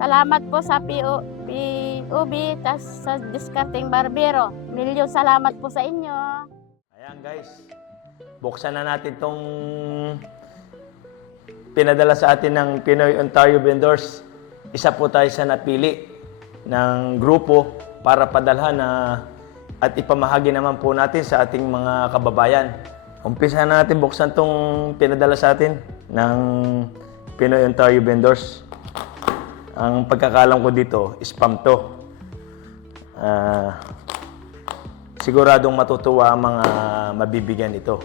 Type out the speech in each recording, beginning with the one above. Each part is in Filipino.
Salamat po sa PUB tas sa Diskarting Barbero. Milyon salamat po sa inyo. Ayan guys, buksan na natin tong pinadala sa atin ng Pinoy Ontario Vendors. Isa po tayo sa napili ng grupo para padalhan at ipamahagi naman po natin sa ating mga kababayan. Umpisa na natin buksan tong pinadala sa atin ng Pinoy Ontario Vendors. Ang pagkakalam ko dito, spam to. Siguradong matutuwa ang mga mabibigyan ito.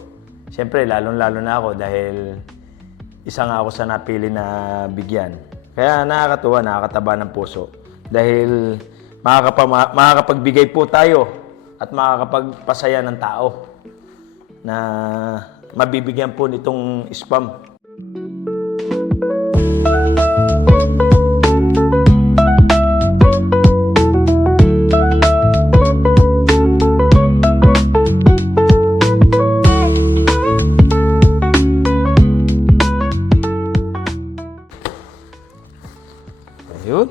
Siyempre, lalong-lalo na ako dahil isa nga ako sa napili na bigyan. Kaya nakakatuwa, nakakataba ng puso. Dahil makakapagbigay po tayo at makakapagpasaya ng tao na mabibigyan po nitong spam. Ayun.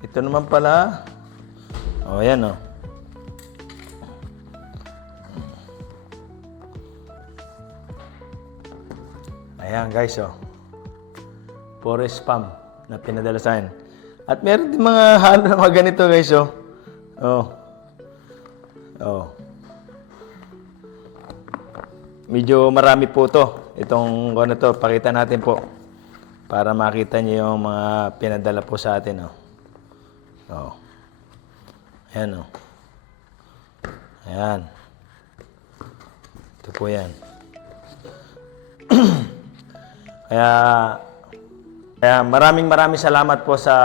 Ito naman pala. O, yan o. Ayan guys o. Puro spam na pinadala sa akin. At meron din mga halo na mga ganito guys o. Medyo marami po to. Itong ano to, pakita natin po. Para makita niyo yung mga pinadala po sa atin, Ayan, Ayan. Ito po yan. Kaya maraming salamat po sa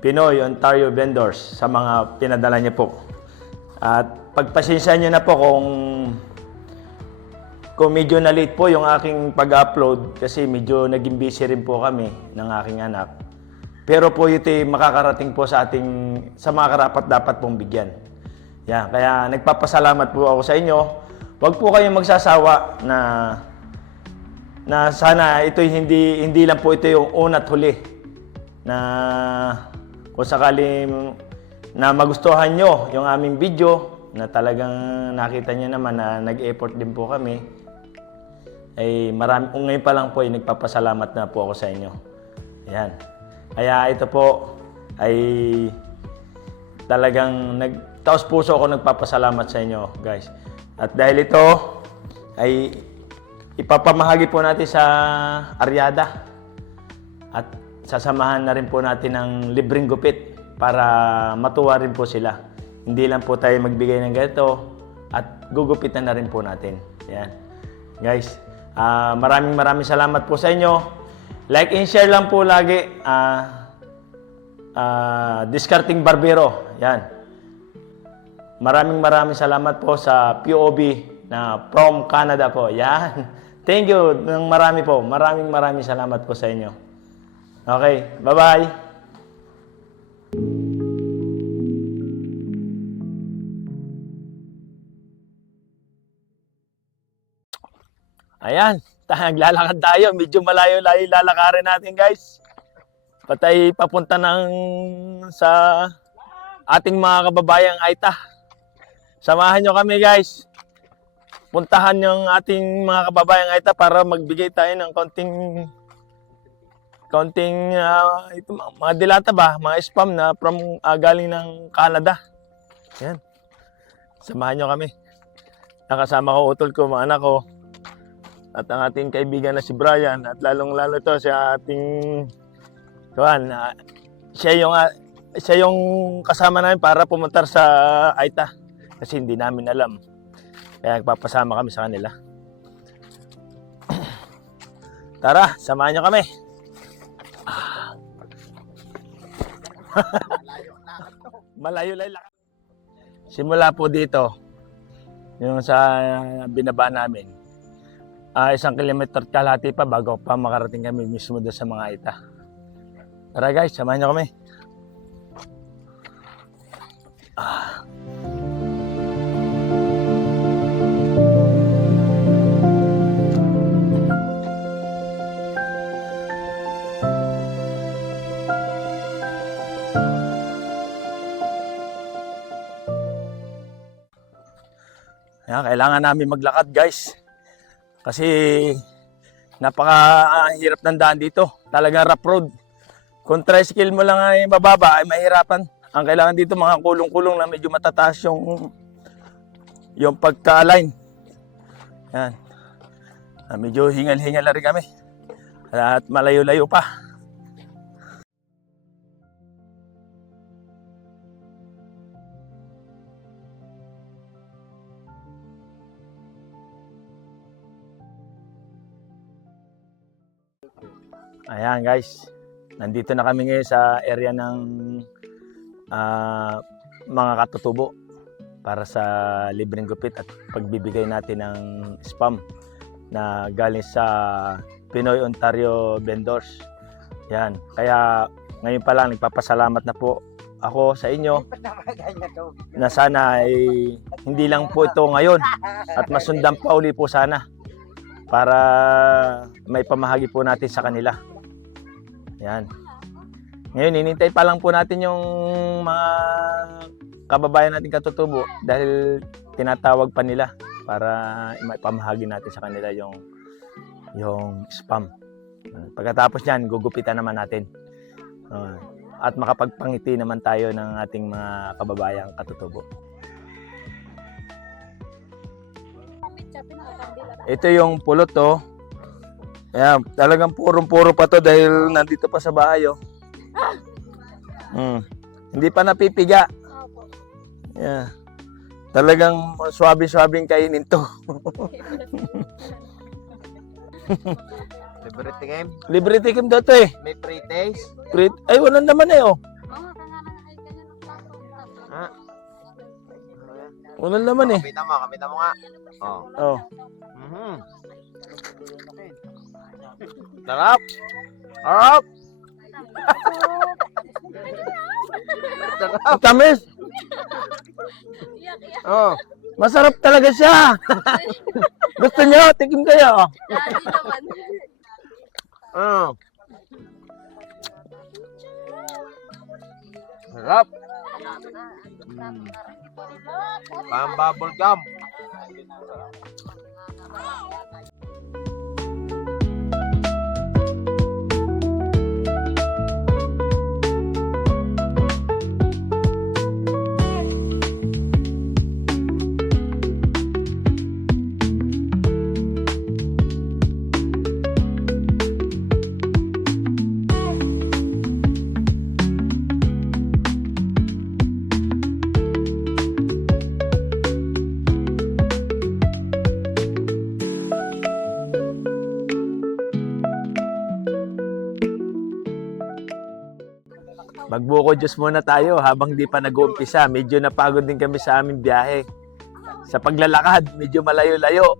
Pinoy Ontario Vendors sa mga pinadala niyo po. At pagpasensya niyo na po kung medyo na-late po yung aking pag-upload kasi medyo naging busy rin po kami ng aking anak. Pero po ito makakarating po sa mga karapat-dapat pong bigyan. Yan, kaya nagpapasalamat po ako sa inyo. Huwag po kayong magsasawa na sana ito hindi lang po ito yung una at huli. Na kung sakali na magustuhan nyo yung aming video na talagang nakita nyo naman na nag-effort din po kami. Ay ngayon pa lang po ay nagpapasalamat na po ako sa inyo. Ayan. Kaya ito po ay talagang taos puso ako nagpapasalamat sa inyo, guys. At dahil ito ay ipapamahagi po natin sa Aryada. At sasamahan na rin po natin ng libreng gupit para matuwa rin po sila. Hindi lang po tayo magbigay ng ganito at gugupitan na rin po natin. Ayan. Guys, maraming salamat po sa inyo. Like and share lang po lagi. Diskarting Barbero. Yan. Maraming salamat po sa POB na from Canada po. Yan. Thank you ng marami po. Maraming salamat po sa inyo. Okay. Bye-bye. Ayan, naglalakad tayo. Medyo malayo-layo lalakarin natin, guys. Patay papunta sa ating mga kababayang Aita. Samahan nyo kami, guys. Puntahan yung ating mga kababayang Aita para magbigay tayo ng mga dilata ba, mga spam na galing ng Canada. Ayan. Samahan nyo kami. Nakasama ko, utol ko, mga anak ko. At ang ating kaibigan na si Brian at lalong-lalo to sa ating siya yung kasama namin para pumunta sa Aita kasi hindi namin alam. Kaya nagpapasama kami sa kanila. Tara, samahan niyo kami. Malayo-layo. Simula po dito yung sa binaba namin. 1 kilometer kalahati pa bago pa makarating kami mismo doon sa mga Aita. Tara guys, samahan niyo kami. kailangan namin maglakad guys. Kasi napakahirap ng daan dito. Talagang rough road. Kung tricycle mo lang ay mababa ay mahirapan. Ang kailangan dito mga kulong-kulong na medyo matataas yung pagka-align. Yan. Medyo hingal-hingal na rin kami. At malayo-layo pa. Ayan guys, nandito na kami ngayon sa area ng mga katutubo para sa libreng gupit at pagbibigay natin ng spam na galing sa Pinoy Ontario Vendors. Yan, kaya ngayon pa lang nagpapasalamat na po ako sa inyo na sana ay hindi lang po ito ngayon at masundan pa uli po sana para may pamahagi po natin sa kanila. Yan. Ngayon, hinintay pa lang po natin yung mga kababayan natin katutubo dahil tinatawag pa nila para ipamahagi natin sa kanila yung spam. Pagkatapos niyan, gugupitan naman natin. At makapagpangiti naman tayo ng ating mga kababayang katutubo. Ito yung pulot to. Ayan, talagang purong-puro pa to dahil nandito pa sa bahay, oh. Hindi pa napipiga. Yeah. Talagang swabe-swabing kainin to. Libre tikim? Libre tikim daw to eh. May pre-taste? Ay, wala naman eh, oh. Ha? Wala naman eh. Kamita mo nga. Oh. Oh. Sarap! Sarap! Ang tamis. Oh. Masarap talaga siya. Gusto niyo? Tikim kayo. Oh. Sarap! Pang-bubble gum. Magbuko Diyos muna tayo habang di pa nag-uumpisa. Medyo napagod din kami sa aming biyahe. Sa paglalakad, medyo malayo-layo.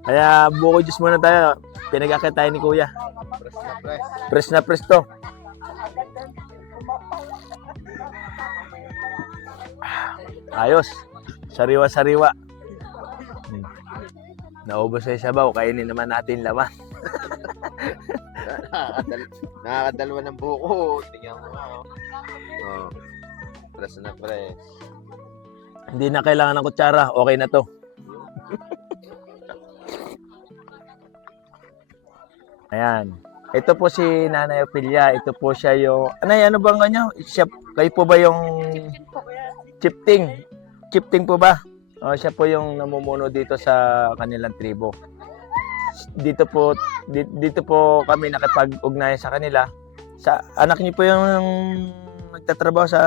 Kaya buko Diyos muna tayo. Pinag-akit tayo ni Kuya. Press Press na na press. press to. Ayos. Sariwa-sariwa. Naubos na yung sabaw. Kainin naman natin laman. Nakakadalwa ng buko. Tingnan mo nga. Oh. Press na press. Hindi na kailangan ng kutsara. Okay na to. Ayan. Ito po si Nanay Ophelia. Ito po siya yung... ano bang ganyan? Kayo po ba yung... Chipting? Chipting po ba? Siya po yung namumuno dito sa kanilang tribo. Dito po kami nakipag-ugnayan sa kanila. Sa anak niyo po yung nagtatrabaho sa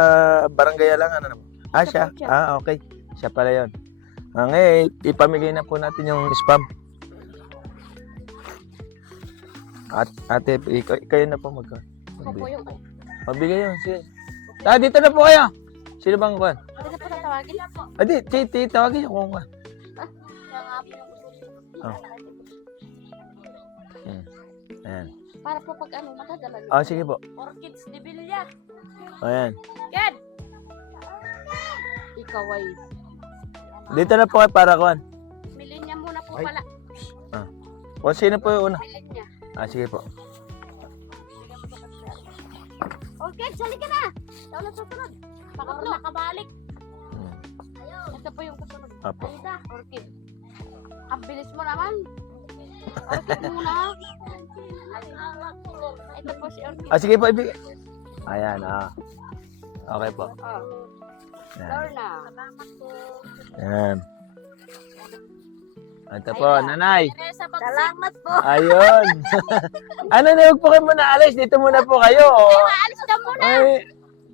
barangay lang, ano naman? Siya. Okay. Siya pala 'yon. Ngayon, ipamigay na po natin yung spam. At ate, kayo na po Mabigay yun. Sige. Dito na po kayo. Sino bang kuwan? Pwede na po tatawagin na po. Tawagin niyo kung kuwan. Ayan. Para po pag madadala. Sige po. Orchids de Villa. Ayan. Yan! Ikaw ay... Dito na po kayo para kuwan. Milinya muna po pala. Kung sino po yung una? Milinya. Sige po. Okay, sali ka na! Ikaw na susunod. Baka po nakabalik. Ito po yung kasunod. Apo. Alida, orchid. Ang bilis mo naman. Orchid muna. Ito po si Orchid. Sige po, ibigay. Ayan, Okay po. Oh, Ayan. Lorna. Ayan. Ito po, nanay. Salamat po. Ayun. Ano na, huwag po kayo muna alis. Dito muna po kayo. Alis ka muna. Ay,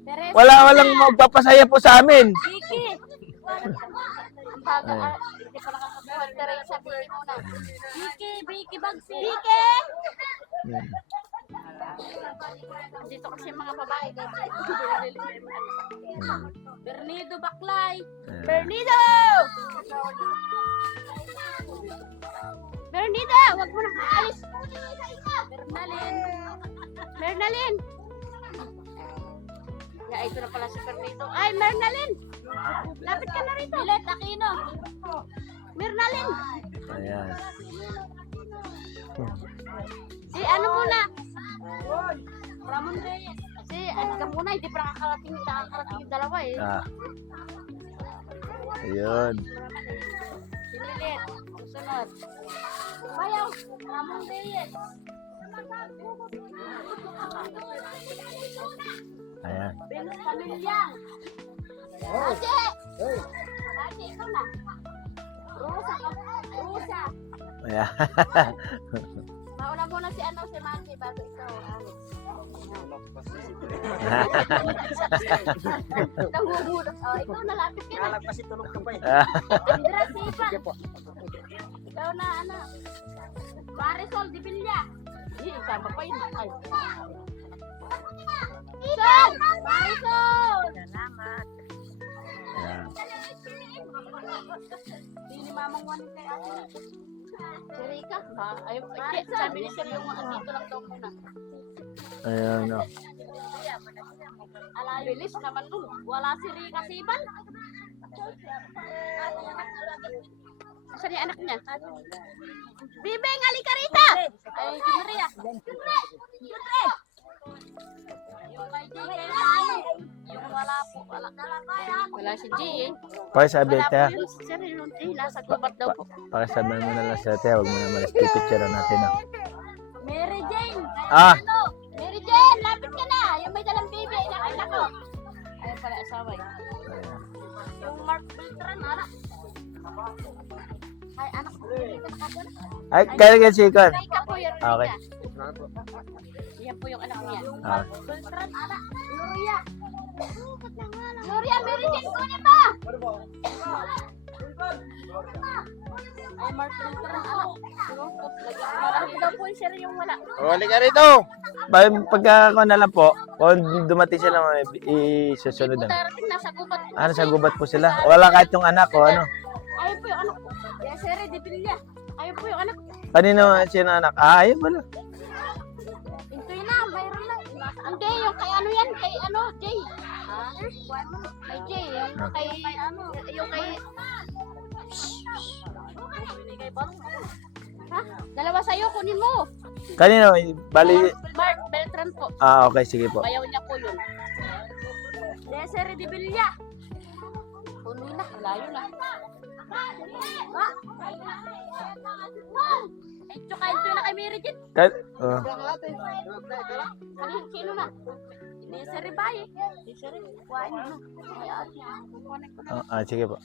Teresa. walang magpapasaya po sa amin. Vicky. Ang baga, hindi pa nakakabuhan. Teresa, Vicky muna. Vicky Bagsi. Vicky! Dito kasi mga babae. Bernido Baklay. Bernido! Bernido! Huwag mo nang aalis. Mernalyn. Ito na pala si Bernido. Ay, Mernalyn! Lapit ka na rito. Milet Aquino. Mernalyn. Ayan. Si ano muna? Ramon Reyes. Kasi ano ka muna, hindi pa nakakarating yung dalawa eh. Ayun. Si Milet. Sunod. Bayaw. Ramon Reyes. Ayan. Venus Pamilya. Ate! Ate, ikaw na. Rosa. Ayan. Mauna muna si ano, si Maki, bago ikaw. Nangungulot. Oh, ikaw nalapit ka na. Indra Sipa. Ikaw na, ano. Marisol Di Villa. Sama pa yun. Ay. Sol! Marisol! Salamat. Ayan. Hindi mamang wanin kay ate. Si Rika, ha? Ay, sabi ni Sir yung andito lang daw muna. Ayan, Bilis naman dun. Wala si Rika Siban. Saan yung anak niya? Bibeng, halika rito! Ay, si Maria. Siyempre! Yung kay Jay, yung wala po, wala. Wala si Jay eh. Pakisabi, Wala po Tia. yun, Sir, yun, nasa gubat daw po. Pakisabi mo na lang sa Tia. Huwag mo na malas picture natin. Mary Jane! Ah! Mary Jane, lapit ka na! Yung may dalang baby, nakita ko. Ayun pala asawa eh. Yung Mark Beltran, anak. Ay, anak ko. Ay, kaya sikon. Rika po yun, Rika. Okay. Yan po yung anak niya. Ah. Beltran, anak. Gloria. Gloria, Mary Jane, kunin mo! Ay, Mark Beltran, anak. Marami daw po yung wala. Huli ka rito. Pagka ako na lang po, kung dumating sila, isusunod na. Darating nasa gubat po. Ano, sa gubat po sila? Wala kahit yung anak ko, ano? Ayun po yung anak ko. Yes, sir, di Villa. Ayun po yung anak. Kanino sino anak? Ayun pala. Intoy na, mayroon na. Hindi, yung kay ano yan, kay ano, Jay. Kay Jay, yung kay ano, yung kay... Ha? Dalawa sa'yo, kunin mo. Kanino? Bali... Mark Beltran po. Okay, sige po. Bayaw niya po yun. Desiree Di Villa. Puno na, layo na. Ay, tsaka ito na kay Mary Jane. Sino na? Desiree Baye. Desiree, kuhain mo na. Sige po.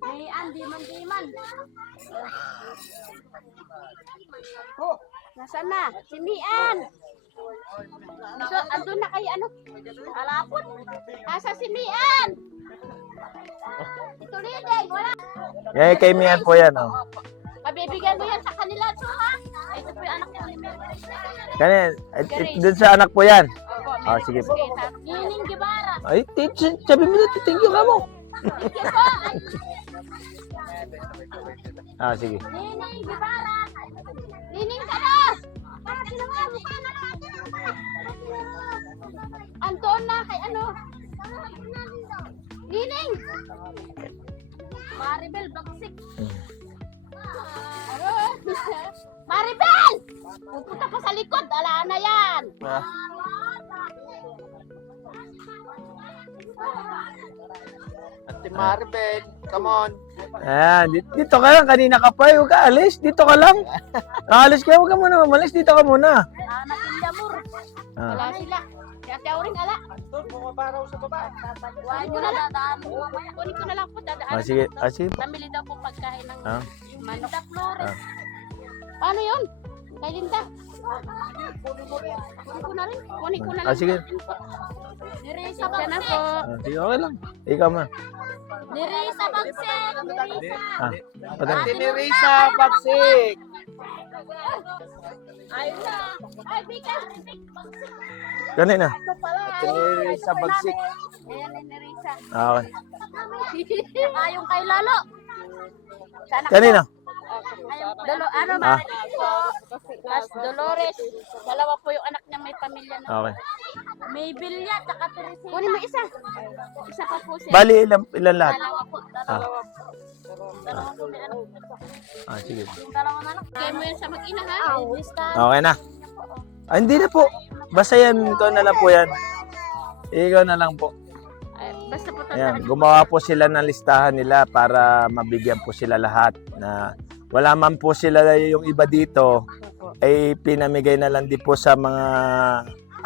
May Diman. Nasaan na? Si Mian. So, andun na kay ano? Alapon. Nasa si Mian. Ito rin eh. Wala. Yan kay Mian po yan, oh. Mabibigyan mo yan sa kanila, so ha? Ito po yung anak niya ni Mary. Kanin, dun sa anak po yan. Opo, Sige po. Nining Guevara. Ay, sabi mo na, thank you ka mo. Thank you po. Sige. Nining Guevara. Nining ka na. Anton na kay ano? Nining. Maribel Bagsik. Maribel! Pupunta ka sa likod. Ala na yan. Ate Maribel, come on. Ayan, dito ka lang. Kanina ka pa. Huwag ka alis. Dito ka lang. Alis ka. Huwag ka muna umalis. Dito ka muna. Nakilyamur. Ah. Wala sila. Kaya tiyawring ala. Huwag nyo na dadaan. Kunin ko na lang po. Dadaan. Sige. Sige po. Namili daw po pagkain ng Ah. manok. Flores. Paano yun? Kay Linda. Kunin ko na rin. Kunin ko na lang. Sige. Nirisa Bagsik. Sige, okay lang. Ikaw ma. Nirisa Bagsik. Nirisa. Patay. Ate Nerissa Bagsik. Ayun na. Ay, Bika. Kanina. Ito pala. Ate Nerissa Bagsik. Ayan, Nirisa. Okay. Saka yung kay Lalo. Sana Kanina. Ano Ah. Mas Dolores. Dalawa po yung anak niya, may pamilya na. Okay. May Bilya, taka Teresita. Kunin mo isa. Isa pa po siya. Bali, ilan lahat? Dalawa po. Dalawa. Dalawa po may anak. Sige. Yung dalawang anak. Kaya mo yan sa mag-ina ha. Lista. Okay na. Hindi na po. Basta yan. Ikaw na lang po yan. Ikaw na lang po. Basta po Ayan, tandaan. gumawa po sila ng listahan nila para mabigyan po sila lahat na wala man po sila yung iba dito ay pinamigay na lang din po sa mga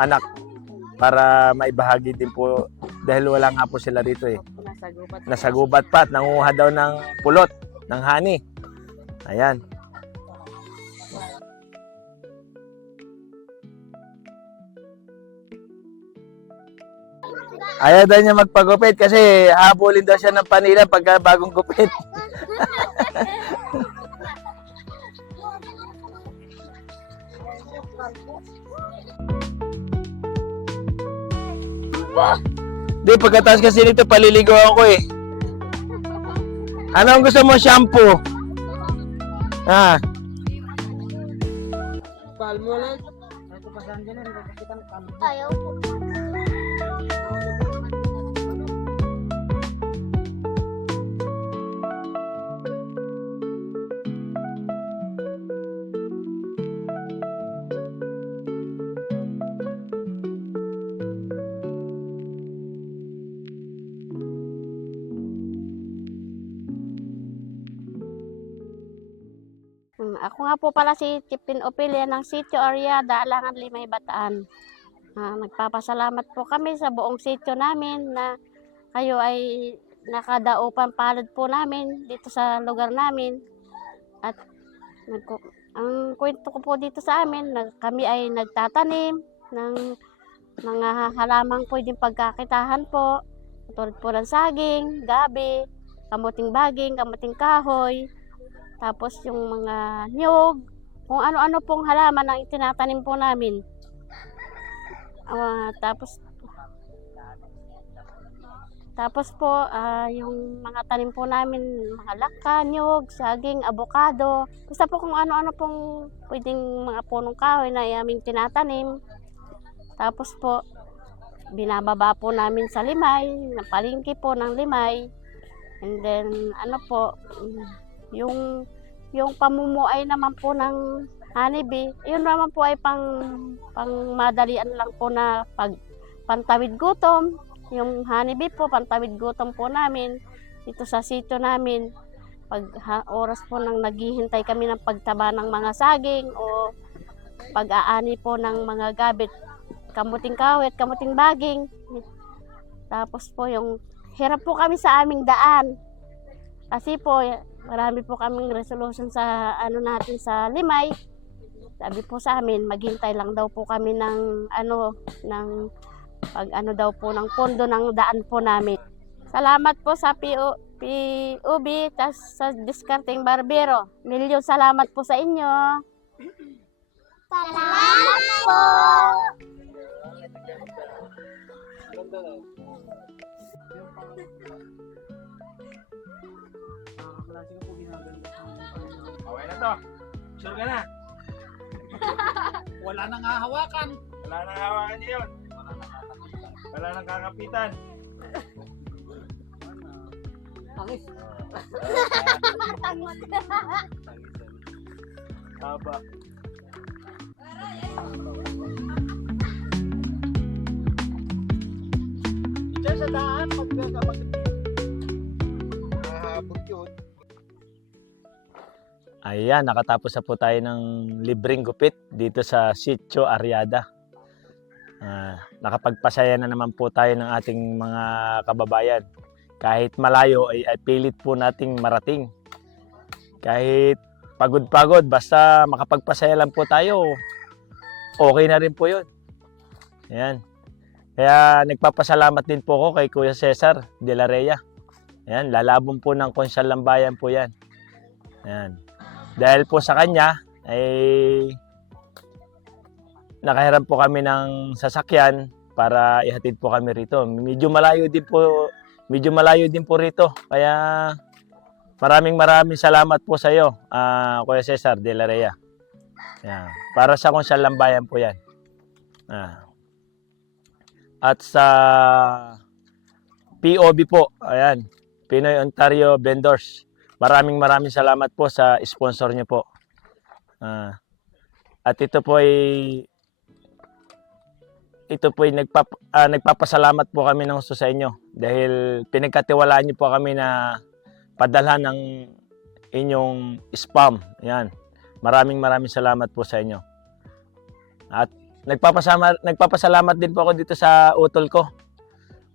anak para maibahagi din po dahil wala nga po sila dito eh. Nasa gubat. Nasa gubat pa at nanguha daw ng pulot, ng honey. Ayan. Ayaw daw niya magpagupit kasi habulin daw siya ng panila pagka bagong gupit. Di, pagkatapos kasi nito paliligawan ko eh. Ano ang gusto mo? Shampoo? Ah. Ayaw po. Ako nga po pala si Chipin Opilia ng Sitio Ariada, Alangan, Limay, Bataan. Nagpapasalamat po kami sa buong sitio namin na kayo ay nakadaupan palad po namin dito sa lugar namin. At ang kwento ko po dito sa amin, kami ay nagtatanim ng mga halamang pwedeng pagkakitahan po. Tulad po ng saging, gabi, kamuting baging, kamuting kahoy. Tapos yung mga niyog, kung ano-ano pong halaman ang itinatanim po namin. Tapos po, yung mga tanim po namin, mga laka, niyog, saging, abokado. Basta po kung ano-ano pong pwedeng mga punong kahoy na aming tinatanim. Tapos po, binababa po namin sa limay, napalingki po ng limay. And then, yung pamumuay naman po ng honeybee, yun naman po ay pang madalian lang po na pantawid gutom. Yung honeybee po, pantawid gutom po namin dito sa sitio namin. Pag oras po nang naghihintay kami ng pagtaba ng mga saging o pag-aani po ng mga gabit, kamuting kawit, kamuting baging. Tapos po yung hirap po kami sa aming daan. Kasi po, marami po kaming resolution sa natin sa limay. Sabi po sa amin, maghintay lang daw po kami ng daw po ng pondo ng daan po namin. Salamat po sa PUB tas sa Diskarteng Barbero. Milyon salamat po sa inyo. Salamat po. Okay na to. Sure ka na? Wala nang hahawakan. Wala nang hawakan yun. Wala nang kakapitan. Tangis. Haba. Diyan sa daan, Mahabog yun. Ayan, nakatapos na po tayo ng libreng gupit dito sa Sitio Ariada. Nakapagpasaya na naman po tayo ng ating mga kababayan. Kahit malayo ay pilit po nating marating. Kahit pagod-pagod, basta makapagpasaya lang po tayo, okay na rin po yun. Ayan. Kaya nagpapasalamat din po ako kay Kuya Cesar de la Reyes. Ayan, lalabong po ng Konsyal ng Bayan po yan. Ayan. Dahil po sa kanya, ay nakahiram po kami ng sasakyan para ihatid po kami rito. Medyo malayo din po rito. Kaya maraming salamat po sa iyo, Kuya Cesar de la Reyes. Ayan. Para sa Konsyal ng Bayan po yan. At sa POB po, ayan, Pinoy Ontario Vendors. Maraming salamat po sa sponsor niyo po. At ito po ay nagpapasalamat po kami ng gusto sa inyo dahil pinagkatiwalaan niyo po kami na padalhan ng inyong spam. Yan. Maraming salamat po sa inyo. At nagpapasalamat din po ako dito sa utol ko.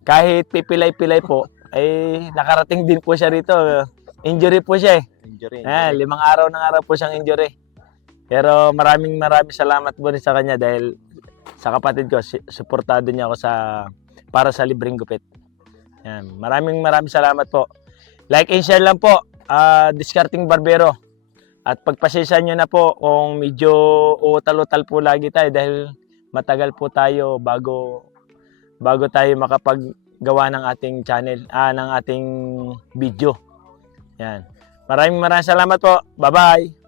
Kahit pipilay-pilay po, ay nakarating din po siya rito. Injury po siya eh. Injury. 5 araw po siyang injury. Pero maraming salamat po rin sa kanya dahil sa kapatid ko, suportado niya ako para sa libreng gupit. Yan. Maraming salamat po. Like and share lang po, Discarding Barbero. At pagpasensya nyo na po kung medyo utal-utal po lagi tayo dahil matagal po tayo bago tayo makapaggawa ng ating channel, ng ating video. Yan. Maraming salamat po. Bye-bye.